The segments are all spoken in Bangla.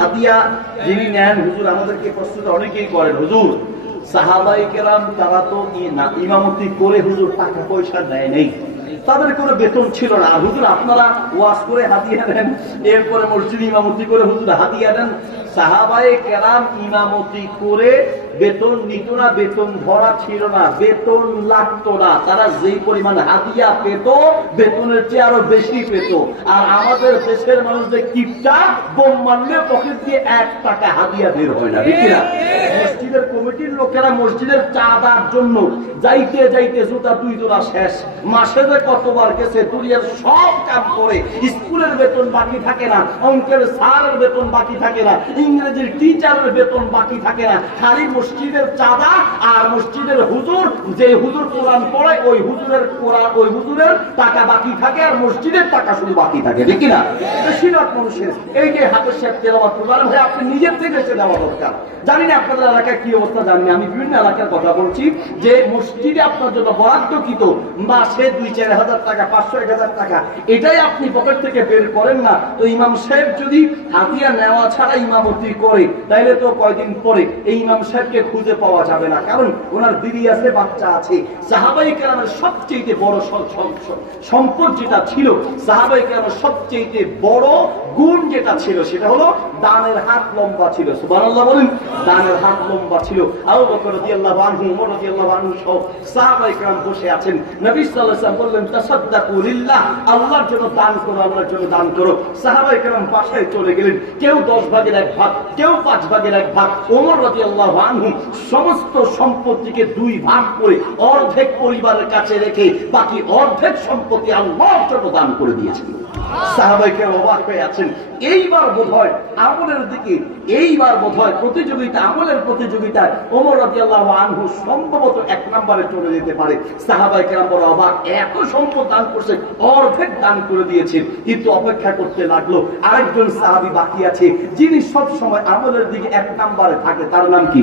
হাদিয়া যিনি নেন হুজুর আমাদেরকে প্রশ্ন অনেকেই করেন, হুজুর সাহাবায়ে কেরাম তারা তো ইমামতি করে হুজুর টাকা পয়সা দেয় নেই, তাদের কোনো বেতন ছিল না, আর হুজুর আপনারা ওয়াজ করে হাদিয়া দেন, এরপরে মসজিদে ইমামতি করে হুজুর হাদিয়া দেন। সাহাবায়ে কেরাম ইমামতি করে বেতন নিত না, বেতন ধরা ছিল না, বেতন লাগতো না, তারা যেই পরিমাণ হাদিয়া পেত বেতনের চেয়ে আরো বেশি পেত। আর আমাদের দেশের মানুষদের কিপটা বোম মারলে পকেট দিয়ে 1 টাকা হাদিয়া বের হয় না, ঠিক না? মসজিদের কমিটির লোকেরা মসজিদের চাঁদার জন্য যাইতে যাইতে জুতা 2 জোড়া শেষ, মাসে যে কতবার গেছে, দুনিয়ার সব কাম করে, স্কুলের বেতন বাকি থাকে না, অঙ্কের স্যারের বেতন বাকি থাকে না, ইংরেজির টিচারের বেতন বাকি থাকে না, খালি মসজিদের চাঁদা আর মসজিদের হুজুর, যে হুজুর কোরআন পড়ায় ওই হুজুরের কোরআন, ওই হুজুরের টাকা বাকি থাকে, আর মসজিদের টাকা শুধু বাকি থাকে, ঠিক না? বেশিরভাগ মানুষের এই যে হাতের সাথে তেলাওয়াত করবেন, ভাই আপনি নিজের থেকে এসে দেওয়া দরকার। জানি না আপনাদের এলাকায় কি অবস্থা, জানি না, আমি বিভিন্ন এলাকার কথা বলছি, যে মসজিদে আপনার জন্য বরাদ্দকৃত মাসে 2-4 হাজার টাকা, 500-1 হাজার টাকা, এটাই আপনি পকেট থেকে বের করেন না, তো ইমাম সাহেব যদি হাদিয়া নেওয়া ছাড়া ইমামতি করে তাইলে তো কয়দিন পরে এই ইমাম সাহেবকে খুঁজে পাওয়া যাবে না, কারণ ওনার দিদি আছে, বাচ্চা আছে। সাহাবায়ে কেরামের সবচেয়ে বড় সম্পদ যেটা ছিল, সাহাবায়ে কেরামের সবচেয়ে বড় গুণ যেটা ছিল, সেটা হলো দানের হাত লম্বা ছিল। সুবহানাল্লাহ বলেন, দানের হাত লম্বা ছিল। আবু বকর রাদিয়াল্লাহু আনহু, ওমর রাদিয়াল্লাহু আনহু সহ সাহাবায়ে কেরাম বসে আছেন, নবী সাল্লাল্লাহু আলাইহি ওয়াসাল্লাম বললেন তাসাদদাকু লিল্লাহ, আল্লাহর জন্য দান করো, আল্লাহর জন্য দান করো। সাহাবায়ে কেরাম বাসায় চলে গেলেন, কেউ 10 ভাগের 1 ভাগ, কেউ 5 ভাগের 1 ভাগ। ওমর রাদিয়াল্লাহু আনহু সমস্ত সম্পত্তিকে 2 ভাগ করে অর্ধেক পরিবারের কাছে রেখে বাকি অর্ধেক সম্পত্তি আল্লাহর জন্য দান করে দিয়েছেন। সাহাবায়ে কেরাম অবাক হয়ে আছেন। এইবার বোধহয় আমলের দিকে, এইবার বোধহয় প্রতিযোগিতা, আমলের প্রতিযোগিতায় ওমর রাদিয়াল্লাহু আনহু সম্ভবত 1 নম্বরে চলে যেতে পারে। সাহাবায়ে কেরাম বড় অবাক, এত সম্পদ দান করছে, অর্ধেক দান করে দিয়েছেন। কিন্তু অপেক্ষা করতে লাগলো, আরেকজন সাহাবী বাকি আছে যিনি সব সময় আমলের দিকে 1 নম্বরে থাকে, তার নাম কি?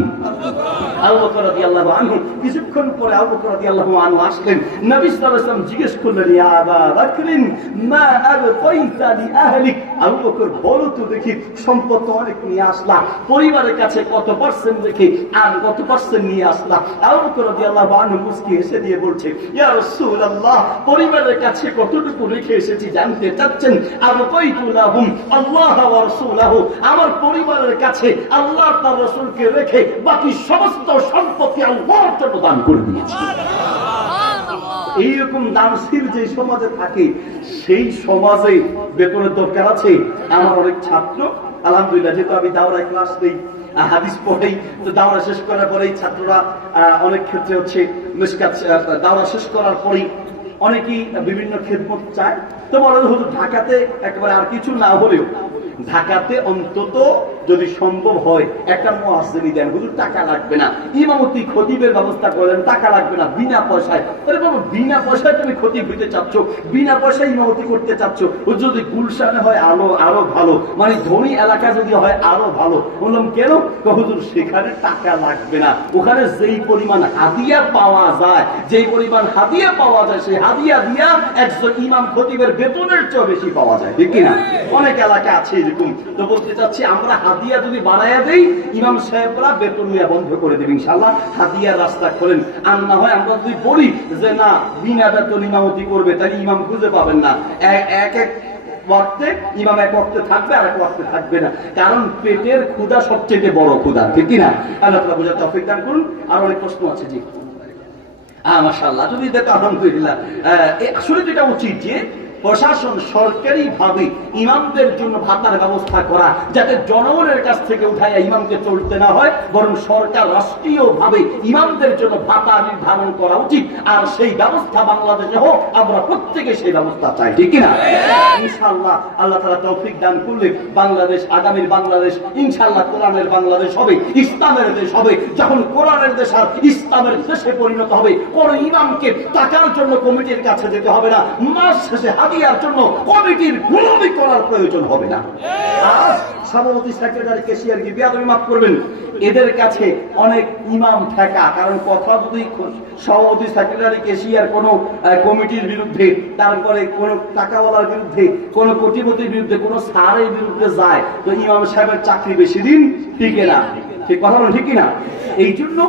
আবু বকর রাদিয়াল্লাহু আনহু। কিছুক্ষণ পরে আবু বকর রাদিয়াল্লাহু আনহু আসলেন, নবী সাল্লাল্লাহু আলাইহি ওয়াসাল্লাম জিজ্ঞেস করলেন, ইয়া আবা বকরিন মা আবকাইতা লি আহলিক, আবু বকর বলো তো দেখি, সম্পদ তো অনেক নিয়ে আসলা, পরিবারের কাছে কত পার্সেন্ট রেখে আর কত পার্সেন্ট নিয়ে আসলা? আবু বকর রাদিয়াল্লাহু আনহু মুস্কি হেসে দিয়ে বলছে, ইয়া রাসূলুল্লাহ, পরিবারের কাছে কতটুকু রেখে এসেছি জানতে চাচ্ছেন? আবকাইতু লাহুম আল্লাহ ওয়া রাসূলুহু, আমার পরিবারের কাছে আল্লাহ তার রাসূলকে রেখে বাকি সমস্ত সম্পত্তি আল্লাহর জন্য দান করে দিয়েছি। এইরকম দানশীল যে সমাজে থাকে, সেই সমাজে বেতনের দরকার আছে। আমার অনেক ছাত্র, আলহামদুলিল্লাহ, যেহেতু আমি দাওরায় ক্লাস নেই, হাদিস পড়াই, তো দাওরা শেষ করার পরেই ছাত্ররা অনেক ক্ষেত্রে হচ্ছে মিশকাত, দাওরা শেষ করার পরেই অনেকেই বিভিন্ন খেদমত চায়। তো বলে হুজুর ঢাকাতে একেবারে আর কিছু না হলেও ঢাকাতে অন্তত যদি সম্ভব হয় একটা মুয়াজ্জিনি দেন, হুজুর টাকা লাগবে না, ইমামতি খতিবের ব্যবস্থা করেন, টাকা লাগবে না, বিনা পয়সায়। আরে বাবা, বিনা পয়সায় তুমি খতিব হইতে চাচ্ছ, বিনা পয়সায় ইমামতি করতে চাচ্ছ, যদি গুলশানে হয় আরো ভালো, মানে ধনী এলাকা যদি হয় আরো ভালো। বললাম কেন? হুজুর সেখানে টাকা লাগবে না, ওখানে যেই পরিমাণ হাদিয়া পাওয়া যায়, যেই পরিমাণ হাদিয়া পাওয়া যায়, সেই হাদিয়া দিয়া একজন ইমাম খতিবের বেতনের চেয়ে বেশি পাওয়া যায়, ঠিক কিনা? অনেক এলাকা আছে এরকম। তো বলতে চাচ্ছি, আমরা হাদিয়া যদি বাড়াইয়া দেই, ইমাম সাহেবরা বেতন নিয়ে বন্ধ করে দেবে ইনশাআল্লাহ, হাদিয়ার রাস্তা খোলেন। আর না হয় আমরা যদি বলি যে না, বিনা বেতন ইমামতি করবে, তাহলে ইমাম খুঁজে পাবেন না। এক ওয়াক্তে ইমাম এক ওয়াক্তে থাকবে, আর এক ওয়াক্তে থাকবে না, কারণ পেটের ক্ষুধা সবচেয়ে বড় ক্ষুধা, ঠিক কিনা? আল্লাহ তাআলা বুঝার তৌফিক দান করুন। আর অনেক প্রশ্ন আছে, জি মাশাআল্লাহ, যদি দেখো আলহামদুলিল্লাহ। আসলে যেটা উচিত যে প্রশাসন সরকারি ভাবে ইমামদের জন্য ভাতার ব্যবস্থা করা, যাতে জনগণের কাছ থেকে উঠাইয়া ইমামকে চলতে না হয়, বরং সরকার রাষ্ট্রীয় ভাবে ইমামদের জন্য ভাতা নির্ধারণ করা উচিত। আর সেই ব্যবস্থা বাংলাদেশে হোক, আমরা প্রত্যেকে সেই ব্যবস্থা চাই, ঠিক কিনা? ইনশাআল্লাহ আল্লাহ তাআলা তৌফিক দান করলে বাংলাদেশ, আগামীর বাংলাদেশ ইনশাআল্লাহ কোরআনের বাংলাদেশ হবে, ইসলামের দেশ হবে। যখন কোরআনের দেশ আর ইসলামের দেশে পরিণত হবে, কোন ইমামকে টাকার জন্য কমিটির কাছে যেতে হবে না, মাস শেষে দেওয়ার জন্য কমিটির গোলামি করার প্রয়োজন হবে না। আজ সভাপতি, সেক্রেটারি, ক্যাশিয়ার কি বেয়াদবি মাফ করবেন, এদের কাছে অনেক ইমাম ঠেকা। কারণ কথা যদি সভাপতি, সেক্রেটারি, ক্যাশিয়ার কোন কমিটির বিরুদ্ধে, তারপরে কোন টাকাওয়ালার বিরুদ্ধে, কোন কোটিপতির বিরুদ্ধে, কোন স্যারের বিরুদ্ধে যায়, তো ইমাম সাহেবের চাকরি বেশি দিন টিকে না। ঠিক কথা বলেন, ঠিক কিনা? এই জন্য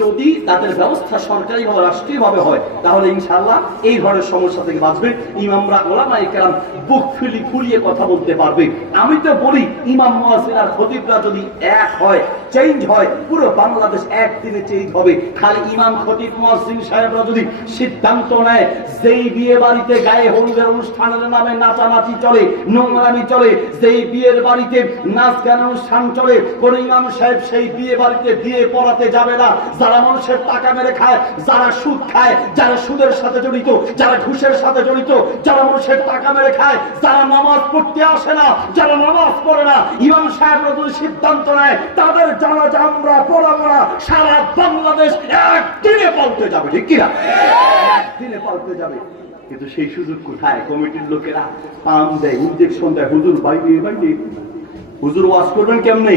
যদি তাদের ব্যবস্থা সরকারি বা রাষ্ট্রীয় ভাবে হয়, তাহলে ইনশাআল্লাহ এই ধরনের সমস্যা থেকে বাঁচবে। ইমামরা, ওলামায়ে কেরাম বুক ফুলিয়ে কথা বলতে পারবে। আমি তো বলি, ইমাম, মুয়াজ্জিন আর খতিবরা যদি এক হয়, চেঞ্জ হয়, পুরো বাংলাদেশ একদিনে চেঞ্জ হবে। খালি ইমাম, খতিব, মুয়াজ্জিন সাহেবরা যদি সিদ্ধান্ত নেয়, যেই বিয়ে বাড়িতে গায়ে হলুদের অনুষ্ঠানের নামে নাচানাচি চলে, নোংরামি চলে, যেই বিয়ের বাড়িতে নাচ গান অনুষ্ঠান চলে, কোন ইমাম সাহেব সেই বিয়ে বাড়িতে বিয়ে পড়াতে যাবে না। যারা মানুষের টাকা মেরে খায়, যারা সুদ খায়, যারা সুদের সাথে জড়িত, যারা ঘুষের সাথে জড়িত, যারা মানুষের টাকা মেরে খায়, যারা নামাজ পড়তে আসে না, যারা নামাজ পড়ে না, ইমাম সাহেবরা যদি সিদ্ধান্ত নেয়, তাদের জানাজা আমরা পড়াবো না, সারা বাংলাদেশ একদিনে পাল্টে যাবে। ঠিক কিনা? একদিনে পাল্টে যাবে। কিন্তু সেই সুযোগ কোথায়? কমিটির লোকেরা পাম দেয়, ইনজেকশন দেয়। হুজুর বাইরে বাইরে, হুজুর ওয়াজ করবেন কেমনে,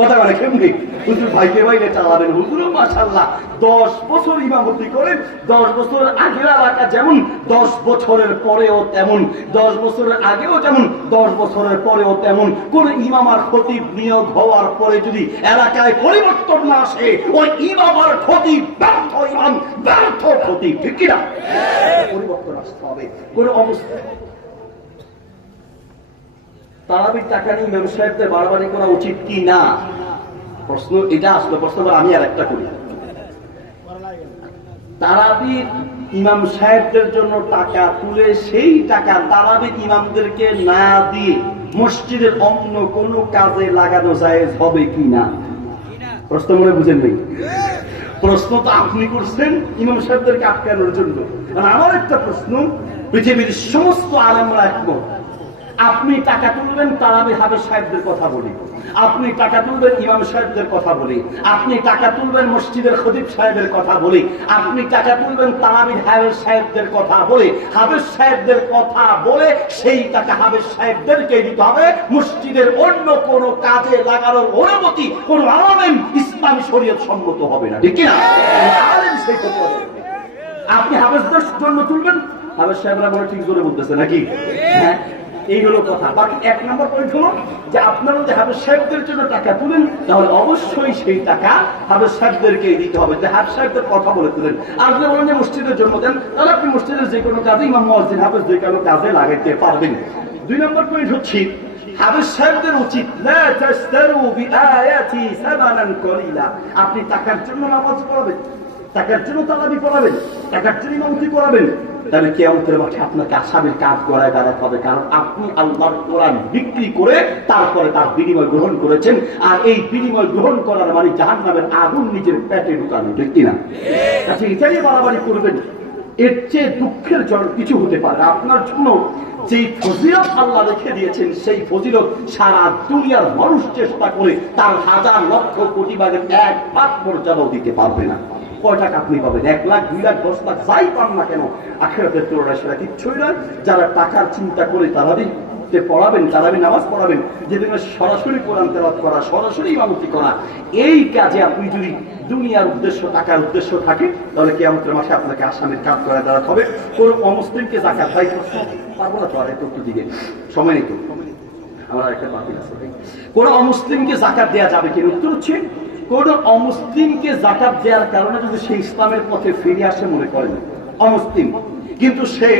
কথা বলে কেমনে, হুজুর ভাইকে বাইরে চালাবেন। হুজুরও মাশাআল্লাহ 10 বছর ইমামতি করেন। 10 বছর আগের এলাকা যেমন, 10 বছরের পরেও তেমন, 10 বছরের আগেও যেমন, 10 বছরের পরেও তেমন। কোন ইমাম আর খতিব নিয়োগ হওয়ার পরে যদি এলাকায় পরিবর্তন না আসে, ওই ইমাম আর খতিব ব্যর্থ ইমাম, ব্যর্থ খতিব। ঠিক কিনা? পরিবর্তন আসতে হবে। কোন অবস্থা তারাবির টাকা নিয়ে ইমাম সাহেবদের বাড়াবাড়ি করা উচিত কি না? প্রশ্ন এটা আসলো। প্রশ্ন আমি আর একটা করি, তারাবির ইমাম সাহেবদের জন্য টাকা তুলে সেই টাকা তারাবির ইমামদেরকে না দিয়ে মসজিদের অন্য কোন কাজে লাগানো জায়েজ হবে কি না? প্রশ্ন মনে বুঝেন নাই? প্রশ্ন তো আপনি করছেন ইমাম সাহেবদেরকে আটকানোর জন্য। আমার একটা প্রশ্ন, পৃথিবীর সমস্ত আলেমরা একমত, আপনি টাকা তুলবেন তারাবি হাফেজ সাহেবদের কথা বলি, আপনি টাকা তুলবেন ইমাম সাহেবদের কথা বলি, আপনি টাকা তুলবেন মসজিদের খতিব সাহেবের কথা বলি, আপনি টাকা তুলবেন তারাবির হাফেজ সাহেবদের কথা বলে, হাফেজ সাহেবদের কথা বলে সেই টাকা হাফেজ সাহেবদেরকে দিতে হবে। মসজিদের অন্য কোন কাজে লাগানোর অনুমতি কোন আলেম ইসলামী শরীয়ত সম্মত হবে না। ঠিক কিনা? আলেম সেই কথা আপনি হাফেজদের জন্য তুলবেন, হাফেজ সাহেবরা বলে ঠিক জোরে বলতেছে নাকি? হ্যাঁ, এই হলো কথা। বাকি 1 নম্বর পয়েন্ট হলো যে আপনারা যদি হাফেজ সাহেবদের জন্য টাকা তুলেন, তাহলে অবশ্যই সেই টাকা হাফেজ সাহেবদেরকে দিতে হবে। যে হাফেজ সাহেবদের কথা বলে তুলেন। আর যদি বলেন যে মসজিদের জন্য দেন, তাহলে আপনি মসজিদের যে কোনো কাজে ইমাম, মুয়াজ্জিন, হাফেজ যে কোনো কাজে লাগাইতে পারবেন। 2 নম্বর পয়েন্ট হচ্ছে, হাফেজ সাহেবদের উচিত লা তাশতারু বিআয়াতি সামানান কলিলা। আপনি টাকার জন্য নামাজ পড়াবেন, টাকার জন্য তারাবি পড়াবেন, টাকার জন্য ইমামতি করাবেন, তাহলে কিয়ামতের মাঠে আপনাকে আসামির কাজ করায় দাঁড়াতে হবে। কারণ আপনি আল্লাহর কোরআন বিক্রি করে তারপরে তার বিনিময় গ্রহণ করেছেন। আর এই বিনিময় গ্রহণ করার মানে জাহান্নামের আগুন নিজের পেটে ঢুকানো। ঠিক কিনা? আচ্ছা, এটাই বাড়াবাড়ি করবেন। এর চেয়ে দুঃখের জন্য কিছু হতে পারে। আপনার জন্য যেই ফজিলত আল্লাহ রেখে দিয়েছেন, সেই ফজিলত সারা দুনিয়ার মানুষ চেষ্টা করে তার 1000 লক্ষ কোটি ভাগের 1 মর্যাদাও দিতে পারবে না। কয় টাকা আপনি পাবেন? 1 লাখ, 2 লাখ, 10 লাখ, যাই পান না কেন, আখিরাতের তুলনায় সেটা কিচ্ছুই নয়। যারা টাকার চিন্তা করে তারাবিতে পড়াবেন, তারাবি নামাজ পড়াবেন, যেদিন সরাসরি কোরআন তেলাওয়াত করা, সরাসরি ইমামতি করা, এই কাজে আপনি যদি দুনিয়ার উদ্দেশ্য, টাকার উদ্দেশ্য থাকে, তাহলে কিয়ামতের মাঠে আপনাকে আসামির কাজ করে দাঁড়াতে হবে। কোন অমুসলিমকে যাকাত ভাই পারবো না তো, আর একটু দিকে সময় নেই তো, আমার একটা বাতিল আছে। কোন অমুসলিমকে যাকাত দেওয়া যাবে কিনা? উত্তর হচ্ছে, কোন অমুসলিমকে যাকাত দেওয়ার কারণে যদি সে ইসলামের পথে ফিরে আসে মনে করেন অমুসলিম, কিন্তু সে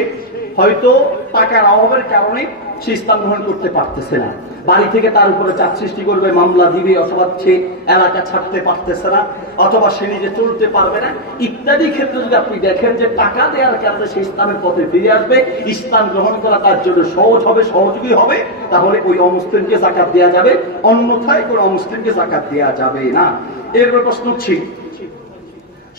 হয়তো টাকার অভাবের কারণে সে ইসলাম গ্রহণ করতে পারতেছে না, বাড়ি থেকে তার উপরে চাপ সৃষ্টি করবে, মামলা দিবে, অথবা সে এলাকা ছাড়তে পারতেছে না, অথবা সে নিজে চলতে পারবে না, ইত্যাদি ক্ষেত্রে যদি আপনি দেখেন যে টাকা দেওয়ার কারণে সে ইসলামের পথে ফিরে আসবে, ইসলাম গ্রহণ করা তার জন্য সহজ হবে, সহযোগী হবে, তাহলে ওই অমুসলিমকে যাকাত দেওয়া যাবে। অন্যথায় কোন অমুসলিমকে যাকাত দেওয়া যাবে না। এরপর প্রশ্ন হচ্ছে,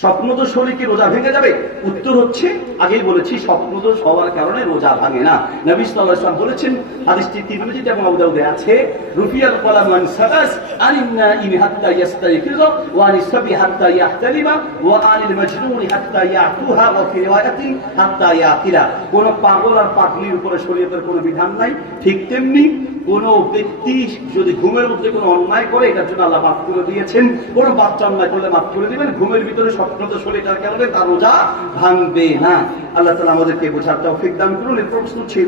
স্বপ্নদোষ হলে কি রোজা ভেঙে যাবে? উত্তর হচ্ছে, আগেই বলেছি, স্বপ্নদোষ হওয়ার কারণে রোজা ভাঙে না। নবী সাল্লাল্লাহু আলাইহি ওয়াসাল্লাম বলেছেন, হাদিসটি তিরমিজিতে এবং আবু দাউদে আছে, রুফিয়াল কলাম আন সালাস, আনিন নাইমি হাত্তা ইয়াস্তাইকিযা, ওয়া আনিস সাবি হাত্তা ইয়াহতালিমা, ওয়া আনিল মাজনুনি হাত্তা ইয়াতুহা, ওয়া ফি রিওয়ায়াতিন হাত্তা ইয়াকিলা। কোন পাগল আর পাগলির উপরে শরীয়তের কোনো বিধান নাই। ঠিক তেমনি কোন ব্যক্তি যদি ঘুমের মধ্যে কোনো অন্যায় করে, এটার জন্য আল্লাহ মাফ করে দিয়েছেন। কোন বাচ্চা অন্যায় করলে মাফ করে দিবেন। ঘুমের ভিতরে স্বপ্নদোষ হলে এটার কারণে তার রোজা ভাঙবে না। আল্লাহ তাআলা আমাদেরকে বোঝার তৌফিক দান করুন। এর প্রশ্ন ছিল,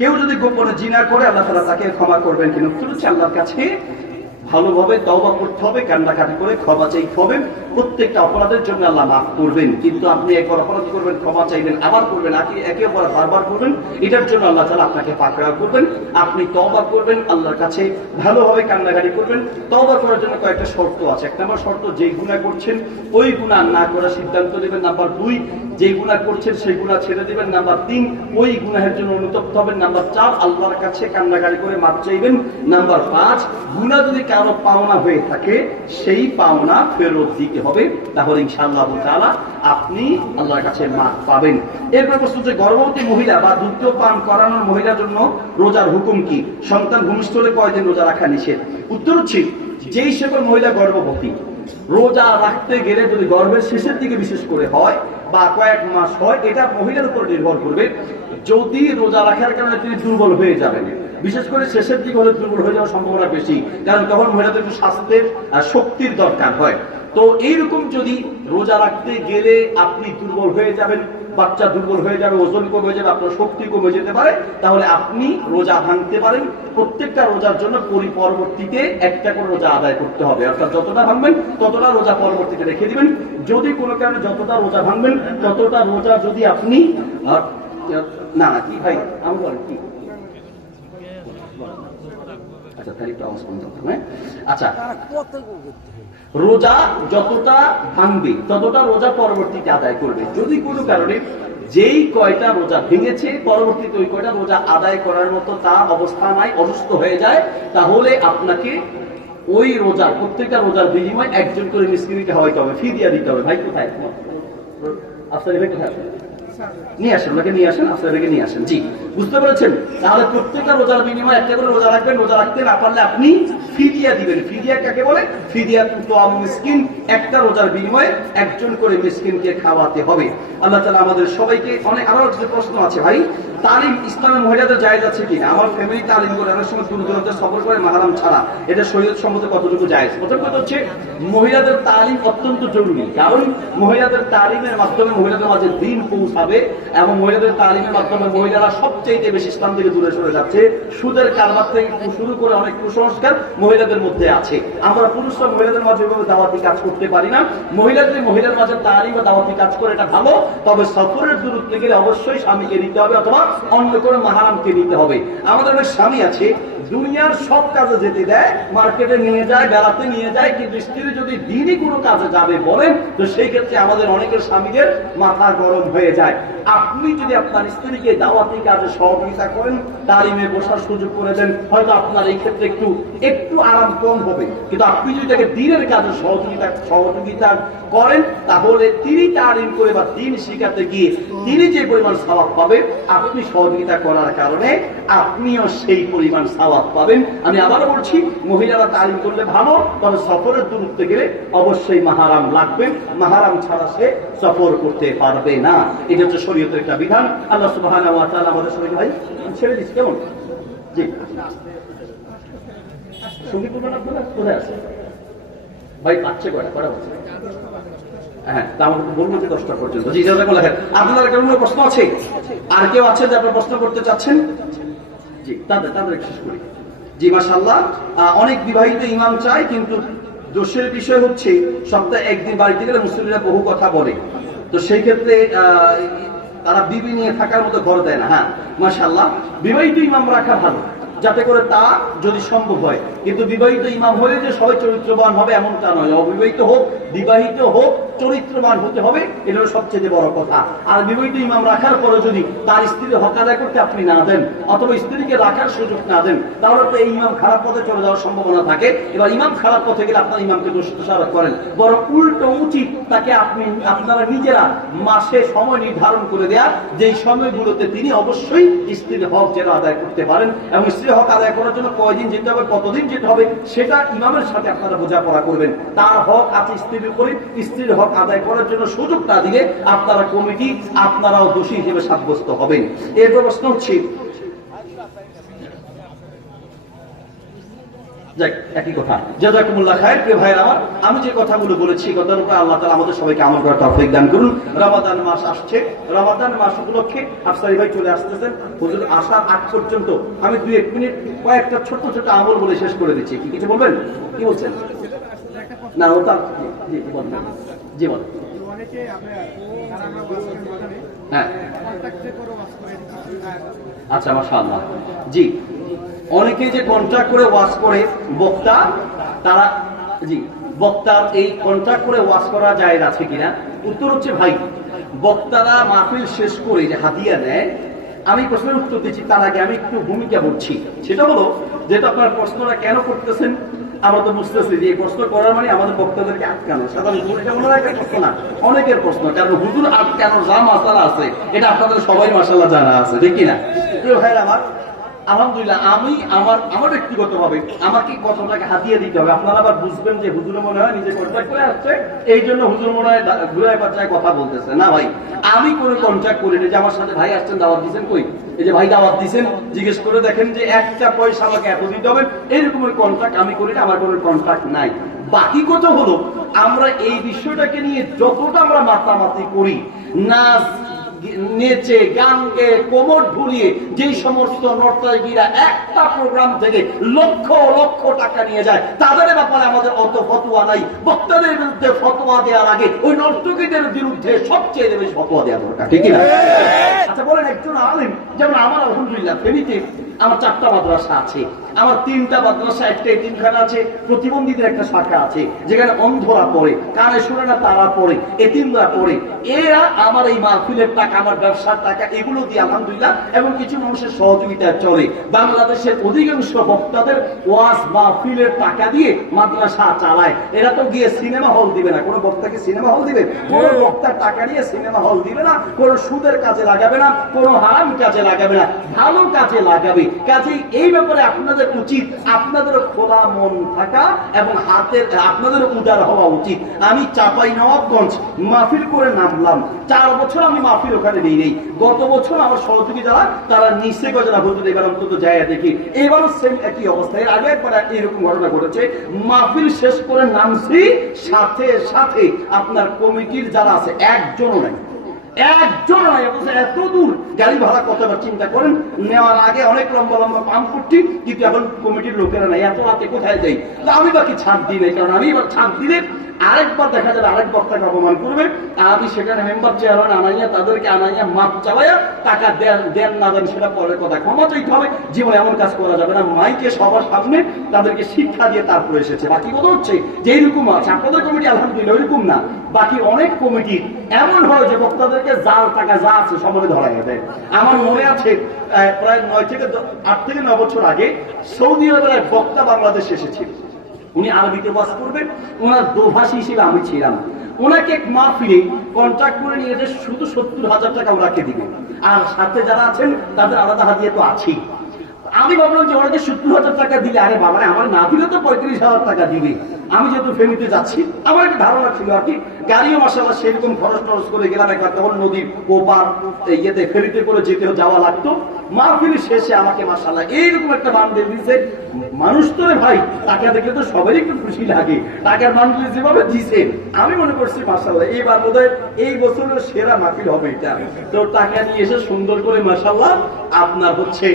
কেউ যদি গোপনে জিনা করে আল্লাহ তাআলা তাকে ক্ষমা করবেন কিনা? উত্তর হচ্ছে, আল্লাহর কাছে ভালোভাবে তওবা করতে হবে, কান্নাকাটি করে ক্ষমা চাইতে হবে। প্রত্যেকটা অপরাধের জন্য আল্লাহ মাফ করবেন, কিন্তু আপনি একবার অপরাধ করবেন, ক্ষমা চাইবেন, আবার করবেন, একে অপর বারবার করবেন, এটার জন্য আল্লাহ তাআলা আপনাকে পাকড়াও করবেন। আপনি তওবা করবেন, আল্লাহর কাছে ভালোভাবে কান্নাকাটি করবেন। তওবা করার জন্য কয়েকটা শর্ত আছে। এক নম্বর শর্ত, যেই গুনাহ করছেন ওই গুনাহ না করার সিদ্ধান্ত নেবেন। নাম্বার 2, যেই গুনাহ করছেন সেই গুনাহ ছেড়ে দিবেন। নাম্বার 3, ওই গুনাহের জন্য অনুতপ্ত হবেন। নাম্বার 4, আল্লাহর কাছে কান্নাকাটি করে মাফ চাইবেন। নাম্বার 5, গুনাহ যদি কারো পাওনা হয়ে থাকে সেই পাওনা ফেরত দিতে হবে, তাহলে ইনশাআল্লাহ তাআলা আপনি আল্লাহর কাছে মাফ পাবেন। এরপর প্রশ্ন যে, গর্ভবতী মহিলা বা দুগ্ধ পান করানোর মহিলার জন্য রোজার হুকুম কি? সন্তান ভূমিষ্ঠ হলে কয়দিন রোজা রাখা নিষেধ? উত্তর হচ্ছে, যেই সকল মহিলা গর্ভবতী, রোজা রাখতে গেলে যদি গর্ভের শেষের দিকে বিশেষ করে হয় বা কয়েক মাস হয়, এটা মহিলার উপর নির্ভর করবে। যদি রোজা রাখার কারণে তিনি দুর্বল হয়ে যাবেন, বিশেষ করে শেষের দিকে হলে দুর্বল হয়ে যাওয়ার সম্ভাবনা বেশি, কারণ তখন মহিলাদের একটু স্বাস্থ্যের আর শক্তির দরকার হয়। তো এইরকম যদি রোজা রাখতে গেলে আপনি দুর্বল হয়ে যাবেন, বাচ্চা দুর্বল হয়ে যাবে, ওজন কমে যাবে, আপনার শক্তি কমে যেতে পারে, তাহলে আপনি রোজা ভাঙতে পারেন। প্রত্যেকটা রোজার জন্য পরবর্তীতে একটা করে রোজা আদায় করতে হবে, অর্থাৎ যতটা ভাঙবেন ততটা রোজা পরবর্তীতে রেখে দিবেন। যদি কোনো কারণে যতটা রোজা ভাঙবেন ততটা রোজা যদি আপনি না কি ভাই আমি বলেন কি, আচ্ছা তাহলে একটু আওয়াজ কম করতে হবে। আচ্ছা, রোজা যতটা ভাঙবে ততটা রোজা পরবর্তীতে আদায় করবে। যদি কোনো কারণে যেই কয়টা রোজা ভেঙেছে পরবর্তীতে ওই কয়টা রোজা আদায় করার মতো তার অবস্থা নাই, অসুস্থ হয়ে যায়, তাহলে আপনাকে ওই রোজার প্রত্যেকটা রোজার বিনিময়ে একজন করে মিসকিনকে খাওয়াইতে হবে, ফিদিয়া দিতে হবে। ভাই কোথায় আপনার? ভাই কোথায় নিয়ে আসেন, ওনাকে নিয়ে আসেন, আপনাদেরকে নিয়ে আসেন। জি, বুঝতে পেরেছেন? তাহলে প্রত্যেকটা রোজার বিনিময়ে একটা করে রোজা রাখবেন। রোজা রাখতে না পারলে আপনি ফিদিয়া দিবেন। ফিদিয়া কাকে বলে? ফিদিয়া তুআম মিসকিন, একটা রোজার বিনিময়ে একজন করে মিসকিনকে খাওয়াতে হবে। আল্লাহ তাআলা আমাদের সবাইকে অনেক। আরো কিছু প্রশ্ন আছে ভাই, তালিম ইসলামের মহিলাদের জায়েজ আছে কিনা? আমার ফ্যামিলি তালিম করে অনেক সময় দূর দূরান্তে সফর করে মাহরাম ছাড়া, এটা শরীয়ত সম্মত কতটুকু জায়েজ? প্রথম কথা হচ্ছে, মহিলাদের তালিম অত্যন্ত জরুরি, কারণ মহিলাদের তালিমের মাধ্যমে মহিলাদের মাঝে দিন পৌঁছাবে এবং মহিলাদের তালিমের মাধ্যমে মহিলারা সবচেয়ে বেশি ইসলাম থেকে দূরে সরে যাচ্ছে। সুদের কারবার থেকে শুরু করে অনেক কুসংস্কার মহিলাদের মধ্যে আছে। আমরা পুরুষরা মহিলাদের মাঝে এভাবে দাওয়াতি কাজ করতে পারি না। মহিলার মাঝে তালিম বা দাওয়াতি কাজ করে এটা ভালো, তবে সফরের দূরত্বে গেলে অবশ্যই স্বামীকে নিতে হবে অথবা অন্য করে মাহরামকে নিতে হবে। আমাদের অনেক স্বামী আছে দুনিয়ার সব কাজে যেতে দেয়, মার্কেটে নিয়ে যায়, বেড়াতে নিয়ে যায়, কিন্তু স্ত্রী যদি দিনই কোনো কাজে যাবে বলেন তো সেই ক্ষেত্রে আমাদের অনেকের স্বামীদের মাথা গরম হয়ে যায়। আপনি যদি আপনার স্ত্রীকে দাওয়াতি কাজে সহযোগিতা করেন, তালিমে বসার সুযোগ করে দেন, হয়তো আপনার এই ক্ষেত্রে একটু আরাম কম হবে, কিন্তু আপনি যদি তাকে দিনের কাজে সহযোগিতা করেন তাহলে তিনি তালিম করে বা দিন শিখাতে গিয়ে তিনি যে পরিমাণ সওয়াব পাবে, আপনি সহযোগিতা করার কারণে আপনিও সেই পরিমাণ সওয়াব পাবেন। আমি আবারও বলছি, মহিলারা তালিম করলে ভালো, তবে সফরের দূরত্বে গেলে অবশ্যই মাহরাম লাগবে, মাহরাম ছাড়া সে সফর করতে পারবে না। এটা হচ্ছে শরীয়তের একটা বিধান। আল্লাহ সুবহানাহু ওয়া তাআলা আমাদের সবাই ভাই ছেড়ে দিস কেমন? জি, সঙ্গীত বলবেন আপনারা কোথায় আছে ভাই? পাচ্ছে কয়টা বলছে? হ্যাঁ, তা আমাকে বলবো যে 10টা পর্যন্ত। জি, আপনার কোনো প্রশ্ন আছে? আর কেউ আছে যে আপনার প্রশ্ন করতে চাচ্ছেন? জি, তাদের শেষ করি। জি, মাশাআল্লাহ। অনেক বিবাহিত ইমাম চায়, কিন্তু দোষের বিষয় হচ্ছে সপ্তাহে একদিন বাড়িতে গেলে মুসলিমরা বহু কথা বলে, তো সেই ক্ষেত্রে তারা বিবি নিয়ে থাকার মতো ঘর দেয় না। হ্যাঁ, মাশাআল্লাহ, বিবাহিত ইমাম রাখা ভালো, যাতে করে তা যদি সম্ভব হয় কিন্তু বিবাহিত ইমাম হলে যে সবাই চরিত্রবান হবে এমনটা নয়, অবিবাহিত হোক বিবাহিত হোক চরিত্রবান হতে হবে, এটা হলো সবচেয়ে বড় কথা। আর বিবাহিত ইমাম রাখার পরে যদি তার স্ত্রীর হক আদায় করতে আপনি না দেন অথবা স্ত্রীকে রাখার সুযোগ না দেন, তাহলে তো এই ইমাম খারাপ পথে চলে যাওয়ার সম্ভাবনা থাকে। এবার ইমাম খারাপ পথে গেলে আপনার ইমামকে দোষারোপ করেন, বরং উল্টো উচিত তাকে আপনারা নিজেরা মাসে সময় নির্ধারণ করে দেয়া, যেই সময়গুলোতে তিনি অবশ্যই স্ত্রীর হক যেন আদায় করতে পারেন, এবং স্ত্রীর হক আদায় করার জন্য কয়দিন যেতে হবে কতদিন যেতে হবে সেটা ইমামের সাথে আপনারা বোঝাপড়া করবেন। তার হক আছে স্ত্রীর উপরে, স্ত্রীর হক আদায় করার জন্য সুযোগ না দিলে আপনারা কমিটি আপনারাও দোষী হিসেবে সাব্যস্ত হবেন। এর প্রশ্ন হচ্ছে একই কথা। জাযাকুমুল্লাহ খায়র। প্রিয় ভাইরা আমার, আমি যে কথাগুলো বলেছি কথার উপর আল্লাহ তাআলা আমাদের সবাইকে আমল করার তৌফিক দান করুন। রমাদান মাস আসছে, রমাদান মাস উপলক্ষে আফসারি ভাই চলে আসতেছেন। হুজুর আসার আগ পর্যন্ত আমি 2-1 মিনিট কয়েকটা ছোট ছোট আমল বলে শেষ করে দিচ্ছি। কি কিছু বলবেন? কি বলছেন? না ওটা জি বলবেন। জি বলেন। হ্যাঁ আচ্ছা মাশাআল্লাহ। জি, অনেকে যে কন্ট্রাক্ট করে ওয়াজ করে বক্তা, তারা জি বক্তার এই কন্ট্রাক্ট করে ওয়াজ করা যায় আছে কিনা? উত্তর হচ্ছে ভাই, বক্তারা মাহফিল শেষ করে যে হাদিয়া দেয়, আমি প্রশ্নের উত্তর দিচ্ছি তার আগে আমি একটু ভূমিকা বলছি। সেটা হলো, যেহেতু আপনার প্রশ্নটা কেন করতেছেন আমরা তো বুঝতেছি যে এই প্রশ্ন করার মানে আমাদের বক্তাদেরকে আটকানো। সাধারণ এটা মনে হয় একটা প্রশ্ন না, অনেকের প্রশ্ন। কারণ হুজুর আটকানোর যা মাসালা আছে এটা আপনাদের সবাই মাসাল্লাহ জানা আছে, ঠিক কিনা? প্রিয় ভাইরা আমার, আলহামদুলিল্লাহ আমি আমার ব্যক্তিগত ভাবে আমাকে কত টাকা হাতিয়ে দিতে হবে। আপনারা আবার বুঝবেন যে হুজুর মনে হয় নিজে কন্ট্রাক্ট করে আসছে, এই জন্য হুজুর মনে হয় ঘুরে বাচ্চায় কথা বলতেছে না। ভাই আমি কোনো কন্ট্রাক্ট করিনি যে আমার সাথে ভাই আসছেন দাওয়াত দিচ্ছেন, কই এই যে ভাই দাওয়াত দিচ্ছেন জিজ্ঞেস করে দেখেন যে একটা পয়সা আমাকে এত দিতে হবে, এইরকমের কন্ট্রাক্ট আমি করি না, আমার কোনো কন্ট্রাক্ট নাই। বাকি কথা হলো, আমরা এই বিষয়টাকে নিয়ে যতটা আমরা মাতামাতি করি, নাচ নেচে গান গেয়ে কোমর ভুলিয়ে যেই সমস্ত নর্তকীরা একটা প্রোগ্রাম থেকে লক্ষ লক্ষ টাকা নিয়ে যায়, তাদের ব্যাপারে আমাদের অত ফতোয়া নাই। বক্তাদের বিরুদ্ধে ফতোয়া দেওয়ার আগে ওই নর্তকীদের বিরুদ্ধে সবচেয়ে বেশি ফতোয়া দেওয়া দরকার, ঠিক না? আচ্ছা বলেন, একজন আলেম যেমন আমার আলহামদুলিল্লাহ ফেনীতে আমার 4টা মাদ্রাসা আছে, আমার 3টা মাদ্রাসা, একটা এতিমখানা আছে, প্রতিবন্ধীদের একটা শাখা আছে যেখানে অন্ধরা পড়ে, কানে শুনে না তারা পড়ে, এতিমরা পড়ে। এরা আমার এই মাহফিলের টাকা, আমার ব্যবসার টাকা, এগুলো দিয়ে আলহামদুলিল্লাহ এবং কিছু মানুষের সহযোগিতায় চলে। বাংলাদেশের অধিকাংশ বক্তাদের ওয়াজ মাহফিলের টাকা দিয়ে মাদ্রাসা চালায়। এরা তো গিয়ে সিনেমা হল দিবে না, কোন বক্তাকে সিনেমা হল দিবে? কোন বক্তার টাকা নিয়ে সিনেমা হল দিবে না, কোন সুদের কাজে লাগাবে না, কোন হারাম কাজে লাগাবে না, ভালো কাজে লাগাবে। কাজে এই ব্যাপারে আপনাদের উচিত, আপনাদের খোলা মন থাকা এবং আপনাদের উদার হওয়া উচিত। আমি চাঁপাইনবাবগঞ্জ মাহফিল করে নামলাম, 4 বছর আমি মাহফিল ওখানে দিই নেই। গত বছর আমার সহযোগী যারা তারা নিচে গজনা হুজুর এবার অন্তত যায় দেখি, এবারও সেম একই অবস্থায়। আগে একবার এরকম ঘটনা ঘটেছে, মাহফিল শেষ করে নামছি, সাথে সাথে আপনার কমিটির যারা আছে একজনও নাই, একজন নাই। এত দূর গাড়ি ভাড়া কতবার চিন্তা করেন, নেওয়ার আগে অনেক লম্বা লম্বা পাম্প করছি, কিন্তু এখন কমিটির লোকেরা নাই। এত রাতে কোথায় যাই? আমি বাকি ছাড় দিই নাই, কারণ আমি এবার ছাড় দিলে আরেকবার দেখা যাবে আরেক বক্তাকে অপমান করবে। আমি সেখানে মেম্বার চেয়ারম্যান আনাইয়া তাদেরকে আনাইয়া মাপ চাওয়াইয়া টাকা দেন না দেন সেটা পরের কথা, ক্ষমা চাইতে হবে। জীবনে এমন কাজ করা যাবে না। মাইকে সবার সামনে তাদেরকে শিক্ষা দিয়ে তারপরে এসেছে। বাকি কথা হচ্ছে যে এইরকম আছে আপনাদের কমিটি আলহামদুলিল্লাহ ওইরকম না। বাকি অনেক কমিটি এমন হয় যে বক্তাদেরকে যার টাকা যা আছে সমানে ধরা গেছে। আমার মনে আছে প্রায় 8 থেকে 9 বছর আগে সৌদি আরবের এক বক্তা বাংলাদেশে এসেছিল। উনি আরবিতে ওয়াজ করবেন, ওনার দোভাষী হিসেবে আমি ছিলাম। ওনাকে মাহফিলে কন্ট্রাক্ট করে নিয়ে যে শুধু 70,000 টাকা ওনাকে দিবে, আর সাথে যারা আছেন তাদের আলাদা হাদিয়া তো আছেই। আমি ভাবলাম যে ওনাকে 70,000 টাকা দিলে, আরে বাবা আমার না দিলে তো 35,000 টাকা দিবে। আমি যেহেতু ফেনীতে যাচ্ছি, আমার একটা ধারণা ছিল আর কি, গাড়িও মাসাল্লাহ সেরকম খরচ টরচ করে গেলাম। একবার তখন নদীর ওপার ইয়েতে ফেরিতে করে যেতে যাওয়া লাগতো। মাহফিল শেষে আমাকে মাসাল্লাহ এইরকম একটা বান্ডেল দিচ্ছে। মানুষ তো রে ভাই, টাকা দেখলে তো সবারই একটু খুশি লাগে। টাকার বান্ডেল যেভাবে দিছে আমি মনে করছি মাসাল্লাহ এইবার বোধহয় এই বছরের সেরা মাহফিল হবে এটা। তো টাকা নিয়ে এসে সুন্দর করে মাসাল্লাহ আপনার হচ্ছে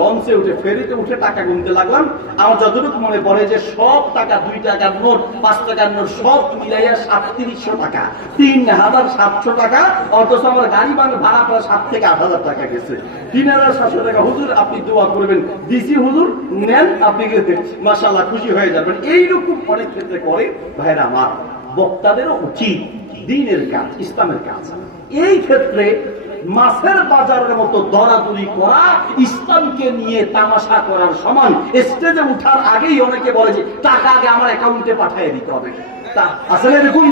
লঞ্চে উঠে ফেরিতে উঠে টাকা গুনতে লাগলাম। আমার যতটুকু মনে পড়ে যে সব টাকা, 2 টাকার নোট, 5 টাকার নোট সব মিলাইয়া 3700 টাকা, 3700 টাকা। অথচ আমার গাড়ি ভাড়া প্রায় 7 থেকে 8,000 টাকা গেছে। 3700 টাকা। হুজুর আপনি দোয়া করবেন, দিছি হুজুর, নেন, আপনি মাশাআল্লাহ খুশি হয়ে যাবেন। এইরকম অনেক ক্ষেত্রে করে ভাইরা আমার। বক্তাদেরও উচিত দ্বীনের কাজ, ইসলামের কাজ। এই ক্ষেত্রে মাছের বাজারের মতো দরাদরি করা ইসলামকে নিয়ে তামাশা করার সমান। স্টেজে উঠার আগেই অনেকে বলে যে টাকা আগে আমার অ্যাকাউন্টে পাঠিয়ে দিতে হবে। আসলে এরকম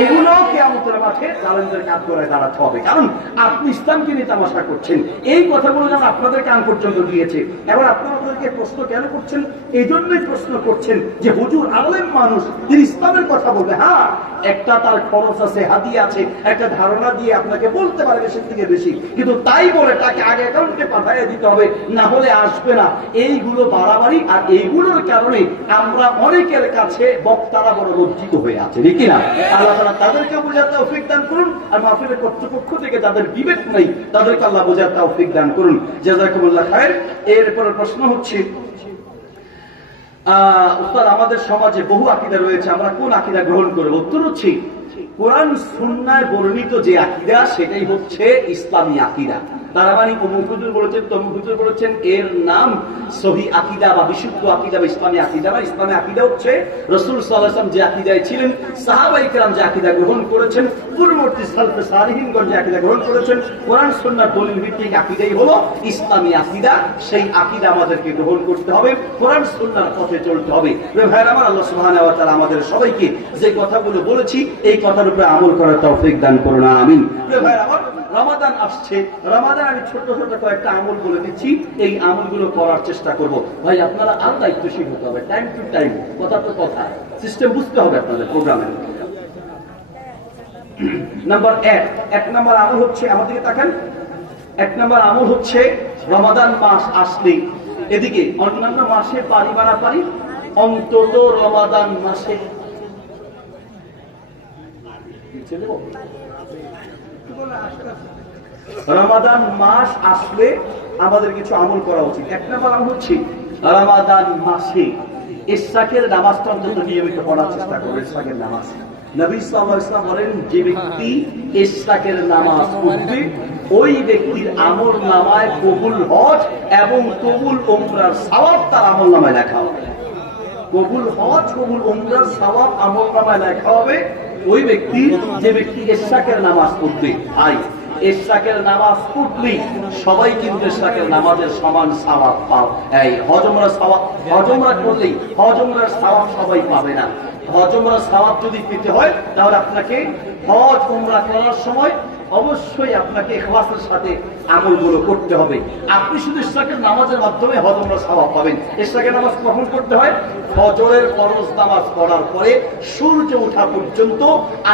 এগুলো কিয়ামতের মাঠে জালেমদের কাজ করে দাঁড়াতে হবে। কারণ আপনি ইসলামকে নিয়ে তামাশা করছেন। এই কথাগুলো যেন আপনাদের কান পর্যন্ত গিয়েছে। এবার আপনারা আপনাদেরকে প্রশ্ন কেন করছেন? এই জন্যই প্রশ্ন করছেন যে হুজুর আলেম মানুষ, তিনি ইসলামের কথা বলবে। হ্যাঁ, একটা তার খরচ আছে, হাদিয়া আছে, একটা ধারণা দিয়ে আপনাকে বলতে পারে বেশি থেকে বেশি, কিন্তু তাই বলে তাকে আগে অ্যাকাউন্টে পাঠিয়ে দিতে হবে, না হলে আসবে না। এইগুলো বাড়াবাড়ি। আর এইগুলোর কারণে আমরা অনেকের কাছে বক্তারা বড় লজ্জিত হয়ে আছে, ঠিক না? আল্লাহ তাআলা তাদেরকে বোঝার তৌফিক দান করুন। আর মাহফিলের কর্তৃপক্ষ থেকে যাদের বিবেক নেই তাদেরকে আল্লাহ বোঝার তৌফিক দান করুন। জাযাকুমুল্লাহ খায়ের। এরপরে প্রশ্ন হচ্ছে, উস্তাদ আমাদের সমাজে বহু আকীদা রয়েছে, আমরা কোন আকীদা গ্রহণ করব? উত্তর হচ্ছে কোরআন সুন্নাহয় বর্ণিত যে আকীদা সেটাই হচ্ছে ইসলামী আকীদা। তারা মানে অমুক হুজুর বলেছেন, তমুক হুজুর বলেছেন, এর নাম সহিহ আকীদা বা বিশুদ্ধ আকীদা বা ইসলামী আকীদা না। ইসলামী আকীদা হচ্ছে রাসূল সাল্লাল্লাহু আলাইহি ওয়াসাল্লাম যে আকীদায় ছিলেন, সাহাবায়ে কেরাম যে আকীদা গ্রহণ করেছেন, পূর্ববর্তী সালফে সালিহিনগণ যে আকীদা গ্রহণ করেছেন, কোরআন সুন্নাহর দলিল ভিত্তিক আকীদাই হলো ইসলামী আকীদা। সেই আকীদা আমাদেরকে গ্রহণ করতে হবে, কোরআন সুন্নাহর পথে চলতে হবে। ভাইরা আমার, আল্লাহ সুবহানাহু ওয়া তাআলা আমাদের সবাইকে যে কথাগুলো বলেছি এই কথার উপরে আমল করার তৌফিক দান করুন, আমিন। ভাইরা আমার, রমাদান আসছে। রমাদান আমি ছোট ছোট কয়েকটা আমল বলে দিচ্ছি, এই আমলগুলো করার চেষ্টা করব। ভাই আপনারা আরো দায়িত্বশীল হতে হবে, টাইম টু টাইম, কথা তো কথা, সিস্টেম বুঝতে হবে আপনাদের প্রোগ্রামে। নাম্বার 1 নাম্বার আমল হচ্ছে, আমাদেরকে তাকান, 1 নাম্বার আমল হচ্ছে রমাদান মাস আসলেই, এদিকে অন্যান্য মাসে পারি বা না পারি, অন্তত রমাদান মাসে রমাদান মাস আসলে আমাদের কিছু আমল করা উচিত। 1 নম্বর আমল হচ্ছে রমাদান মাসে ইশরাকের নামাজটা অন্তত নিয়মিত পড়ার চেষ্টা করবে। ইশরাকের নামাজ, নবী সাল্লাল্লাহু আলাইহি ওয়াসাল্লাম বলেন, যে ব্যক্তি ইশরাকের নামাজ পড়বে ওই ব্যক্তির আমল নামায় কবুল হজ এবং কবুল উমরার সওয়াব তার আমল নামায় লেখা হবে। কবুল হজ, কবুল উমরার সওয়াব আমল নামায় লেখা হবে ওই ব্যক্তি, যে ব্যক্তি ইশরাকের নামাজ পড়বে। ভাই, ইশরাকের নামাজ পড়লেই সবাই কিন্তু ইশরাকের নামাজের সমান সওয়াব পাও। এই হজ উমরার সওয়াব, হজ উমরা করলেই হজ উমরার সওয়াব সবাই পাবে না। হজ উমরার সওয়াব যদি পেতে হয় তাহলে আপনাকে হজ উমরা করার সময় অবশ্যই আপনাকে ইখলাসের সাথে আমলগুলো করতে হবে। আপনি শুধু ইশরাকের নামাজের মাধ্যমে হজ উমরার সওয়াব পাবেন। ইশরাকের নামাজ কখন করতে হয়? ফজরের ফরজ নামাজ পড়ার পরে সূর্য ওঠা পর্যন্ত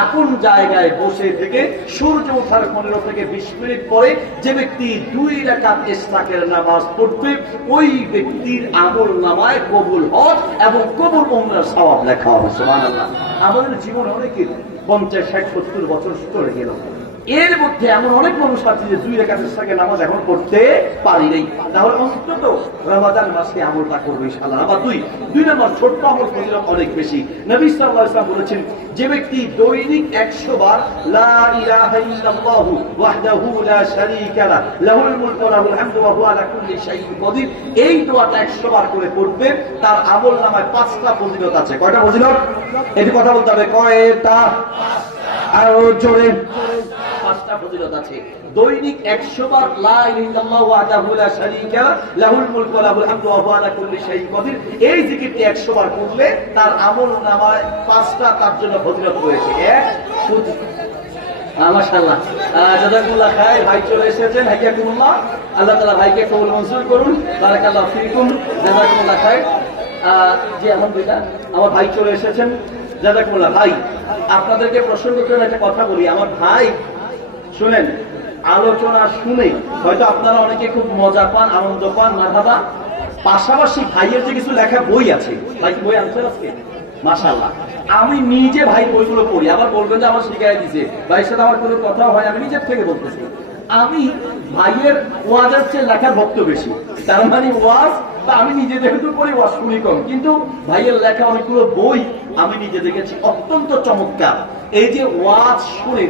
আপন জায়গায় বসে থেকে সূর্য ওঠার 15 থেকে 20 মিনিট পরে যে ব্যক্তি 2 রাকাত ইশরাকের নামাজ পড়বে ওই ব্যক্তির আমল নামায় কবুল হজ এবং কবুল উমরার সওয়াব লেখা হবে। সুবহানাল্লাহ। আমাদের জীবনে অনেকে 50, 60, 70 বছর চলে গেল, এর মধ্যে এমন অনেক মানুষ আছে যে 2 রাকাত ইশরাকের নামাজ এখন পড়তে পারি নাই। তাহলে অন্তত রমাদান মাসে আমলটা করবে ইনশাআল্লাহ। নাম্বার 2 নম্বর ছোট্ট আমল ফজিলত অনেক বেশি। নবী সাল্লাল্লাহু আলাইহি ওয়াসাল্লাম বলেছেন, যে ব্যক্তি দৈনিক 100 বার লা ইলাহা ইল্লাল্লাহু ওয়াহদাহু লা শারীকা লাহু লাহুল মুলকু ওয়া লাহুল হামদু ওয়া হুয়া আলা কুল্লি শাইইন কাদির, এই দোয়াটা 100 বার করে পড়বে, তার আমল নামায় 5টা ফজিলত আছে। কয়টা ফজিলত? এটি কথা বলতে হবে, কয়টা? আরো জোরে। 5টা ফজিলত আছে। দৈনিক 100 বার লা ইলাহা ইল্লাল্লাহু ওয়াহদাহু লা শারীকা লাহুল মুলকু ওয়া লাহুল হামদু ওয়া হুয়া আলা কুল্লি শাইইন কাদির, এই জিকিরটি 100 বার করলে তার আমল নামায় 5টা তার জন্য ফজিলত রয়েছে। মাশাআল্লাহ, জাযাকুল্লাহ খাইর। ভাই চলে এসেছেন, হাইয়াকুমুল্লাহ। আল্লাহ তাআলা ভাইকে কবুল মঞ্জুর করুন। বারাকাল্লাহু ফিকুম, জাযাকুল্লাহ খাইর। জি আলহামদুলিল্লাহ, আমার ভাই চলে এসেছেন, জাযাকুল্লাহ। ভাই, আপনাদেরকে প্রসঙ্গ করে একটা কথা বলি। আমার ভাই শুনেন, আলোচনা শুনে হয়তো আপনারা অনেকে খুব মজা পান, আনন্দ পান, মারহাবা। পাশাপাশি ভাইয়ের যে কিছু লেখা বই আছে, ভাই বই আনছেন আজকে? মাশাআল্লাহ। আমি নিজে ভাই বইগুলো পড়ি। আবার বলবেন যে আমার শিখাই দিছে, ভাইয়ের সাথে আমার কোনো কথা হয়, আমি নিজের থেকে বলতেছি। আমি ভাইয়ের ওয়াজের চেয়ে লেখার ভক্ত বেশি। তার মানে ওয়াজ তা আমি নিজে যেহেতু করি ওয়াজ শুনি কম, কিন্তু ভাইয়ের লেখা অনেকগুলো বই আমি নিজে দেখেছি অত্যন্ত চমৎকার। এই যে ওয়াজ শুনে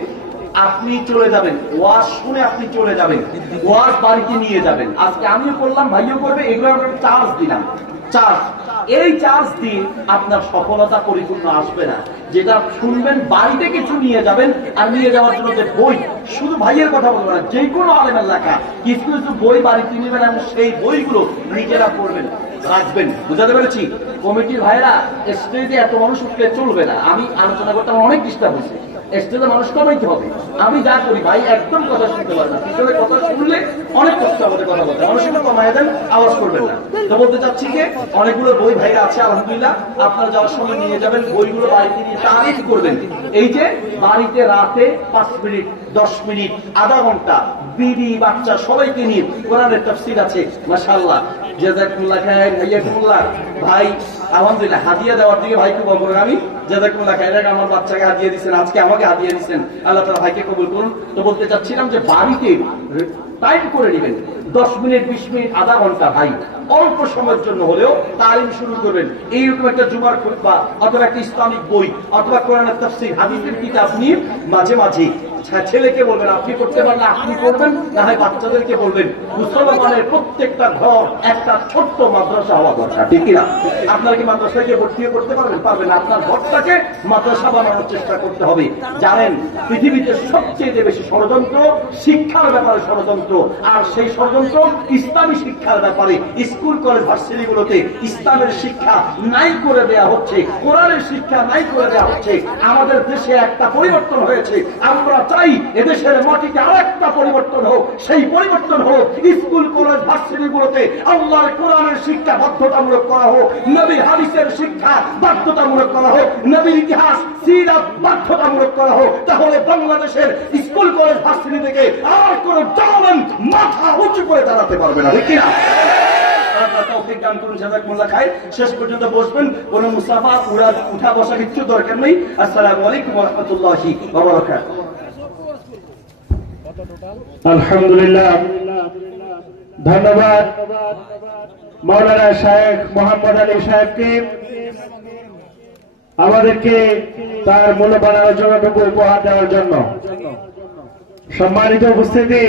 আপনি চলে যাবেন, ওয়াজ শুনে আপনি চলে যাবেন, ওয়াজ বাড়িতে নিয়ে যাবেন। আজকে আমিও করলাম, ভাইও করবে, এগুলো আমরা চার্জ দিলাম, চার্জ। এই চার্জ দিয়ে আপনার সফলতা পরিপূর্ণ আসবে না। যেটা শুনবেন বাড়িতে কিছু নিয়ে যাবেন, আর নিয়ে যাওয়ার জন্য যে বই, শুধু ভাইয়ের কথা বলবেন না, যে কোনো আলেমের লেখা কিছু কিছু বই বাড়িতে নেবেন এবং সেই বইগুলো নিজেরা পড়বেন, রাখবেন। বুঝাতে পেরেছি? কমিটির ভাইরা স্টেজে এত মানুষ উঠলে চলবে না। আমি আলোচনা করতে আমার অনেক ডিস্টার্ব হয়েছে। স্টেজে মানুষ কমাইতে হবে। আমি যা করি ভাই একদম কথা শুনতে পারে না, পিছনে কথা শুনলে অনেক কষ্ট আমাদের কথা বলতে। মানুষ একটু কমাই দেন, আওয়াজ করবেন না। তো বলতে চাচ্ছি যে অনেকগুলো বই ভাইরা আছে আলহামদুলিল্লাহ, আপনারা যাওয়ার সময় নিয়ে যাবেন, বইগুলো বাড়িতে নিয়ে তারিফ করবেন। এই যে বাড়িতে রাতে 5 মিনিট 10 মিনিট আধা ঘন্টা বিবি বাচ্চা সবাইকে নিয়ে কোরআনের তাফসীর আছে, মাশাআল্লাহ, জাযাকুল্লাহ খাইর, হাইয়াকুল্লাহ ভাই। আলহামদুলিল্লাহ হাদিয়া দেওয়ার দিকে ভাইকে বলবো আমি, জাযাকুল্লাহ খাইর, আমার বাচ্চাকে হাদিয়া দিচ্ছেন, আজকে আমাকে হাদিয়া দিচ্ছেন, আল্লাহ তাআলা ভাইকে কবুল করুন। তো বলতে চাচ্ছিলাম যে বাড়িতে টাইম করে নেবেন, 10 মিনিট 20 মিনিট আধা ঘন্টা ভাই অল্প সময়ের জন্য হলেও তালিম শুরু করবেন। এইরকম একটা জুমার খুতবা অথবা একটা ইসলামিক বই অথবা কোরআনের তাফসীর হাদিসের কিতাব নিয়ে মাঝে মাঝে ছেলেকে বলবেন আপনি করতে পারলে আপনি করবেন, না হয় বাচ্চাদেরকে বলবেন। মুসলমানের প্রত্যেকটা ঘর একটা ছোট্ট মাদ্রাসা হওয়া দরকার, ঠিক কিনা? আপনারা কি মাদ্রাসায় গিয়ে ভর্তি করতে পারবেন? পারবেন। আপনার ঘরটাকে মাদ্রাসা বানানোর চেষ্টা করতে হবে। জানেন পৃথিবীতে সবচেয়ে বেশি ষড়যন্ত্র শিক্ষার ব্যাপারে ষড়যন্ত্র, আর সেই ষড়যন্ত্র ইসলামী শিক্ষার ব্যাপারে। স্কুল কলেজ ভার্সিটিগুলোতে ইসলামের শিক্ষা নাই করে দেয়া হচ্ছে, কোরআনের শিক্ষা নাই করে দেয়া হচ্ছে। আমাদের দেশে একটা পরিবর্তন হয়েছে, আমরা চাই এদেশের মাটিতে আরেকটা পরিবর্তন হোক। সেই পরিবর্তন হোক স্কুল কলেজ ভার্সিটিগুলোতে আল্লাহর কোরআনের শিক্ষা বাধ্যতামূলক করা হোক, নবীর হাদিসের শিক্ষা বাধ্যতামূলক করা হোক, নবীর ইতিহাস সিরাত বাধ্যতামূলক করা হোক। তাহলে বাংলাদেশের স্কুল কলেজ ভার্সিটি থেকে আর কোন জনগণ মাথা উঁচু করে দাঁড়াতে পারবে না, ঠিক কিনা? শেষ পর্যন্ত বসবেন, কোন মুসাফা উঠা বসা কিচ্ছু দরকার নেই। আসসালামু আলাইকুম ওয়া রাহমাতুল্লাহি ওয়া বারাকাতুহু। আলহামদুলিল্লাহ, ধন্যবাদ মাওলানা শায়েখ মোহাম্মদ আলী সাহেবকে আমাদেরকে তার মূল্যবান আলোচনাটুকু উপহার দেওয়ার জন্য। সম্মানিত উপস্থিতি,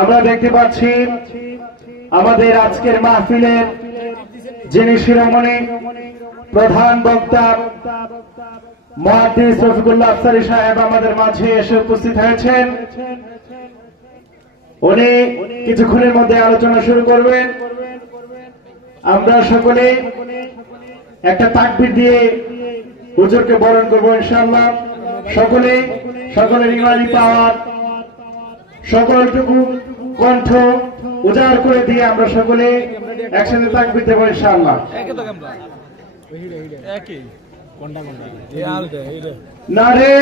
আমরা দেখতে পাচ্ছি আমাদের আজকের মাহফিলের যিনি শিরোমণি প্রধান বক্তা মুহাদ্দিস রফিকুল্লাহ আফসারী সাহেব আমাদের মাঝে এসে উপস্থিত হয়েছেন। উনি কিছুক্ষণের মধ্যে আলোচনা শুরু করবেন। আমরা সকলে একটা তাকবীর দিয়ে হুজুরকে বরণ করবো ইনশাআল্লাহ। সকলের ইমানি পাওয়ার সকলটুকু কণ্ঠ উজাড় করে দিয়ে আমরা সকলে একসাথে তাকবীর দেবো ইনশাআল্লাহ। নারে